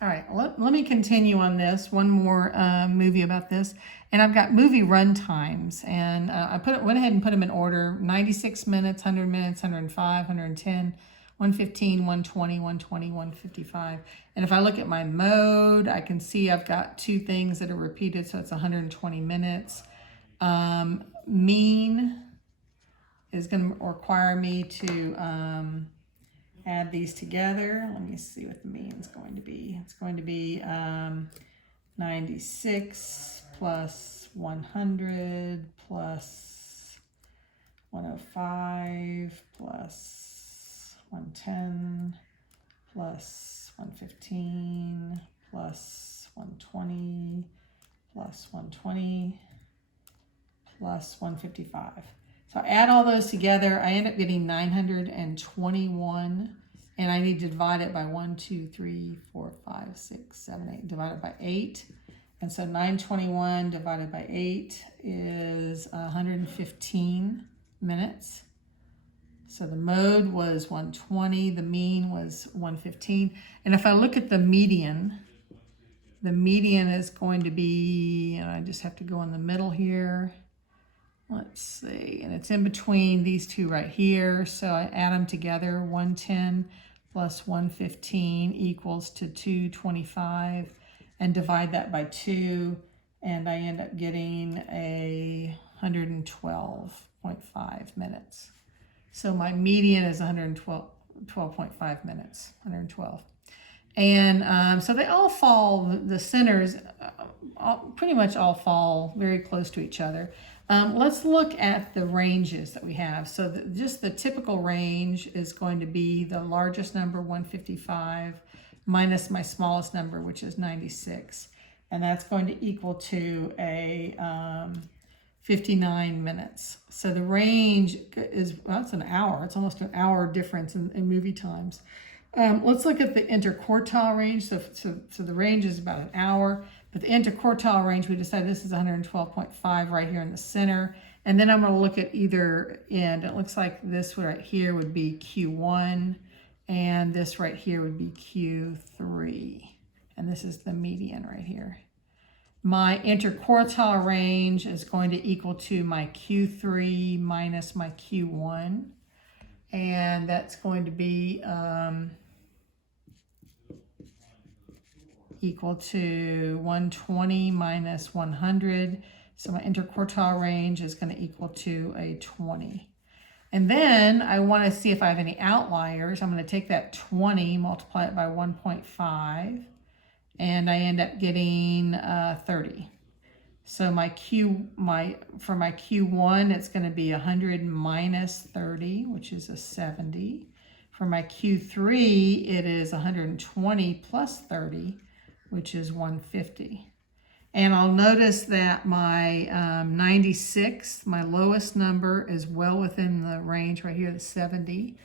All right, let me continue on this. One more movie about this. And I've got movie run times. And went ahead and put them in order. 96 minutes, 100 minutes, 105, 110, 115, 120, 120, 155. And if I look at my mode, I can see I've got two things that are repeated. So it's 120 minutes. Mean is going to require me to add these together. Let me see what the mean is going to be. It's going to be 96 plus 100 plus 105 plus 110 plus 115 plus 120 plus 120 plus 155. So I add all those together, I end up getting 921, and I need to divide it by 1, 2, 3, 4, 5, 6, 7, 8, divided by 8. And so 921 divided by 8 is 115 minutes. So the mode was 120, the mean was 115. And if I look at the median is going to be, and I just have to go in the middle here. Let's see, and it's in between these two right here. So I add them together, 110 plus 115 equals to 225, and divide that by 2, and I end up getting a 112.5 minutes. So my median is 112.5 minutes, 112. And so they all fall, the centers pretty much all fall very close to each other. Let's look at the ranges that we have. So just the typical range is going to be the largest number, 155, minus my smallest number, which is 96. And that's going to equal to a 59 minutes. So the range is, well, it's an hour. It's almost an hour difference in movie times. Let's look at the interquartile range. So the range is about an hour. But the interquartile range, we decided this is 112.5 right here in the center. And then I'm going to look at either end. It looks like this right here would be Q1, and this right here would be Q3. And this is the median right here. My interquartile range is going to equal to my Q3 minus my Q1. And that's going to be equal to 120 minus 100. So my interquartile range is going to equal to a 20. And then I want to see if I have any outliers. I'm going to take that 20, multiply it by 1.5, and I end up getting 30. So for my Q1, it's going to be 100 minus 30, which is a 70. For my Q3, it is 120 plus 30, which is 150. And I'll notice that my 96, my lowest number, is well within the range right here, the 70.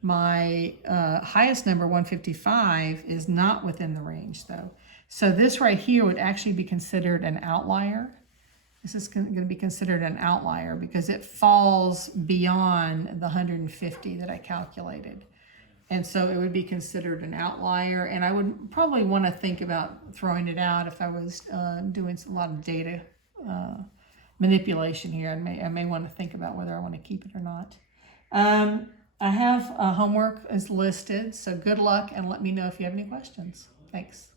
My highest number, 155, is not within the range though. So this right here would actually be considered an outlier. This is going to be considered an outlier because it falls beyond the 150 that I calculated. And so it would be considered an outlier, and I would probably want to think about throwing it out if I was doing a lot of data manipulation here. I may want to think about whether I want to keep it or not. I have homework is listed, so good luck, and let me know if you have any questions. Thanks.